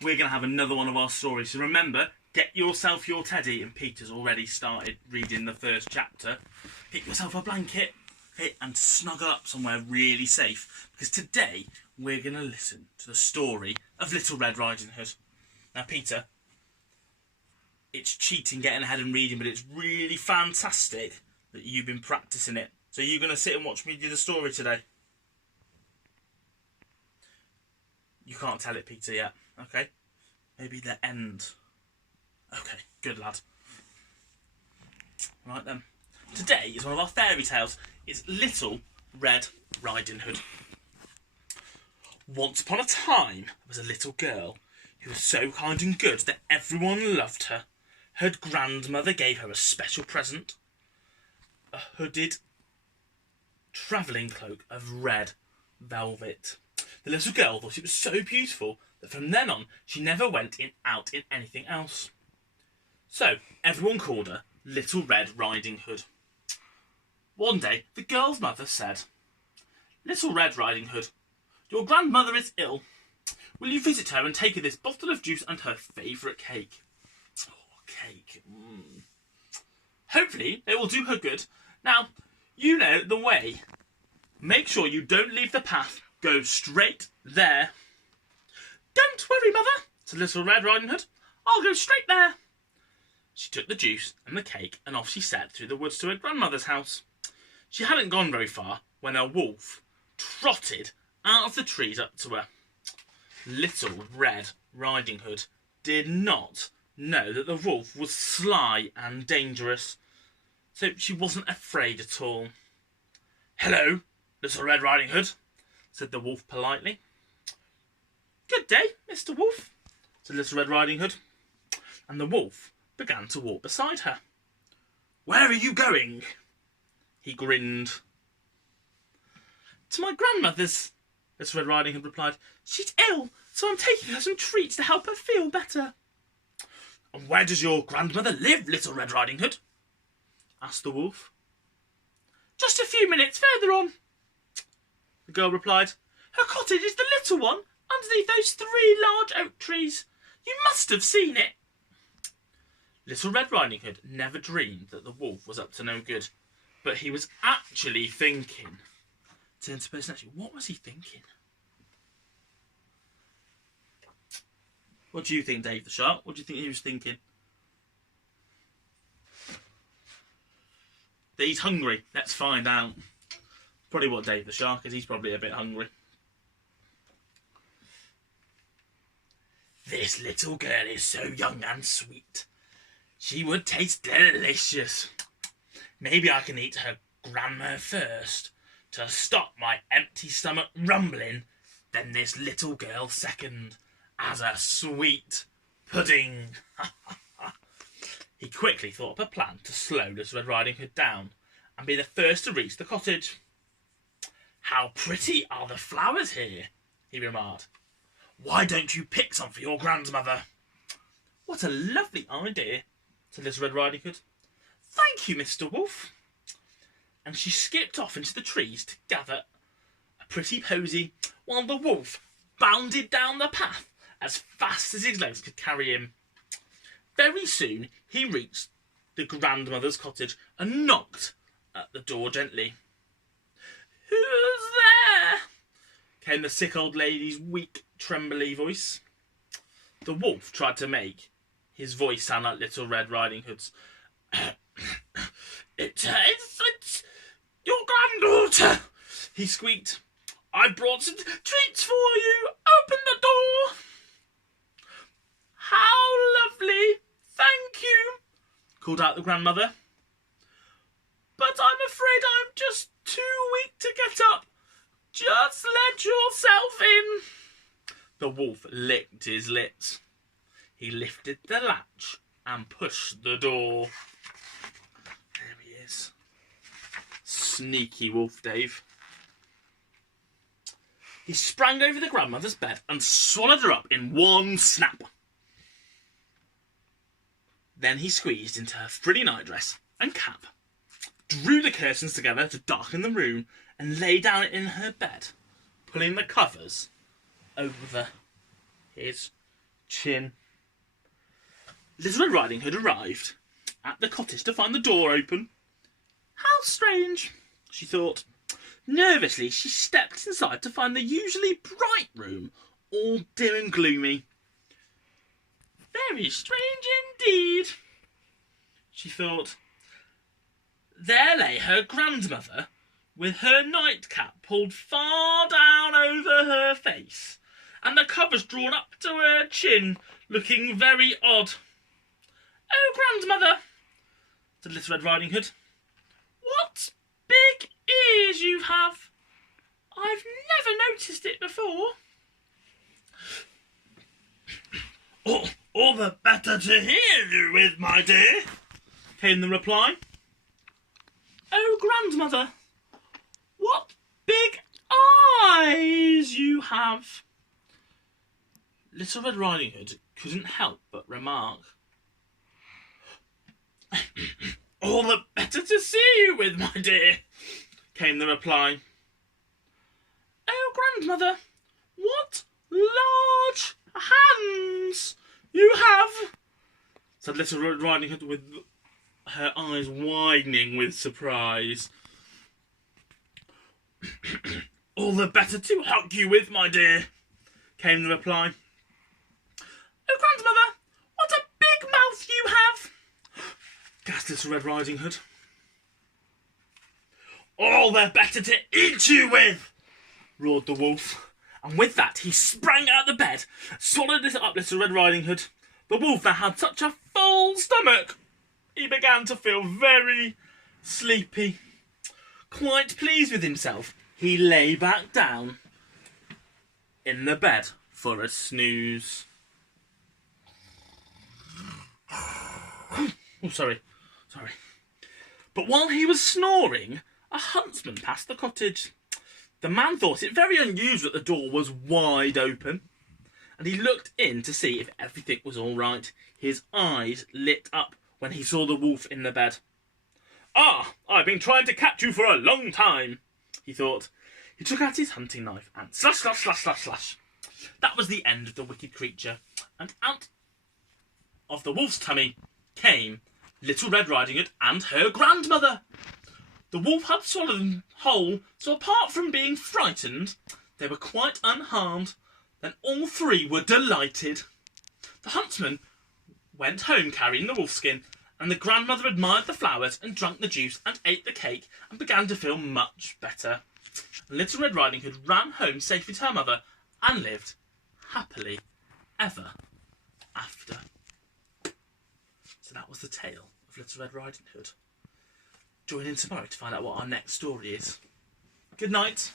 we're going to have another one of our stories. So remember, get yourself your teddy, and Peter's already started reading the first chapter. Get yourself a blanket, okay, and snuggle up somewhere really safe, because today we're going to listen to the story of Little Red Riding Hood. Now, Peter, it's cheating getting ahead and reading, but it's really fantastic that you've been practicing it. So you're going to sit and watch me do the story today? You can't tell it, Peter, yet. Okay. Maybe the end. Okay, good lad. Right then. Today is one of our fairy tales. It's Little Red Riding Hood. Once upon a time, there was a little girl who was so kind and good that everyone loved her. Her grandmother gave her a special present, a hooded travelling cloak of red velvet. The little girl thought it was so beautiful that from then on she never went out in anything else. So everyone called her Little Red Riding Hood. One day the girl's mother said, "Little Red Riding Hood, your grandmother is ill. Will you visit her and take her this bottle of juice and her favourite cake?" Oh, cake. Hopefully it will do her good. Now, you know the way. Make sure you don't leave the path. Go straight there. "Don't worry, mother," said Little Red Riding Hood. "I'll go straight there." She took the juice and the cake and off she set through the woods to her grandmother's house. She hadn't gone very far when a wolf trotted out of the trees up to her. Little Red Riding Hood did not know that the wolf was sly and dangerous, so she wasn't afraid at all. "Hello, Little Red Riding Hood," said the wolf politely. "Good day, Mr. Wolf," said Little Red Riding Hood, and the wolf began to walk beside her. "Where are you going?" He grinned. "To my grandmother's," Little Red Riding Hood replied. "She's ill, so I'm taking her some treats to help her feel better." "And where does your grandmother live, Little Red Riding Hood?" asked the wolf. "Just a few minutes further on," the girl replied. "Her cottage is the little one underneath those 3 large oak trees. You must have seen it." Little Red Riding Hood never dreamed that the wolf was up to no good, but he was actually thinking. Turn to person, actually, what was he thinking? What do you think, Dave the Shark? What do you think he was thinking? That he's hungry. Let's find out. Probably what Dave the Shark is. He's probably a bit hungry. "This little girl is so young and sweet. She would taste delicious. Maybe I can eat her grandma first to stop my empty stomach rumbling. Then this little girl second, as a sweet pudding." He quickly thought up a plan to slow Little Red Riding Hood down and be the first to reach the cottage. "How pretty are the flowers here," he remarked. "Why don't you pick some for your grandmother?" "What a lovely idea," said Little Red Riding Hood. "Thank you, Mr. Wolf." And she skipped off into the trees to gather a pretty posy, while the wolf bounded down the path as fast as his legs could carry him. Very soon he reached the grandmother's cottage and knocked at the door gently. "Who's there?" came the sick old lady's weak, trembly voice. The wolf tried to make his voice sound like Little Red Riding Hood's. It's your granddaughter," he squeaked. "I've brought some treats for you. Open the door." "How lovely. Thank you," called out the grandmother. "But I'm afraid I'm just too weak to get up. Just let yourself in." The wolf licked his lips. He lifted the latch and pushed the door. There he is. Sneaky wolf, Dave. He sprang over the grandmother's bed and swallowed her up in one snap. Then he squeezed into her frilly nightdress and cap, drew the curtains together to darken the room, and lay down in her bed, pulling the covers over his chin. Little Red Riding Hood arrived at the cottage to find the door open. How strange, she thought. Nervously, she stepped inside to find the usually bright room all dim and gloomy. Very strange indeed, she thought. There lay her grandmother, with her nightcap pulled far down over her face, and the covers drawn up to her chin, looking very odd. Oh, grandmother, said Little Red Riding Hood, what big ears you have! I've never noticed it before. All the better to hear you with, my dear, came the reply. Oh, grandmother, what big eyes you have! Little Red Riding Hood couldn't help but remark. All the better to see you with, my dear, came the reply. Oh, grandmother, what large hands you have, said Little Red Riding Hood with her eyes widening with surprise. All the better to help you with, my dear, came the reply. Oh, grandmother, what a big mouth you have, gasped Little Red Riding Hood. All the better to eat you with, roared the wolf, and with that he sprang out of the bed, swallowed up Little Red Riding Hood. The wolf now had such a full stomach, he began to feel very sleepy. Quite pleased with himself, he lay back down in the bed for a snooze. Oh, sorry. But while he was snoring, a huntsman passed the cottage. The man thought it very unusual that the door was wide open, and he looked in to see if everything was all right. His eyes lit up when he saw the wolf in the bed. Ah, I've been trying to catch you for a long time, he thought. He took out his hunting knife and slash, slash, slash, slash, slash. That was the end of the wicked creature, and out of the wolf's tummy came Little Red Riding Hood and her grandmother. The wolf had swallowed them whole, so apart from being frightened, they were quite unharmed. Then all three were delighted. The huntsman went home carrying the wolfskin, and the grandmother admired the flowers and drank the juice and ate the cake and began to feel much better. Little Red Riding Hood ran home safely to her mother and lived happily ever after. So that was the tale of Little Red Riding Hood. Join in tomorrow to find out what our next story is. Good night.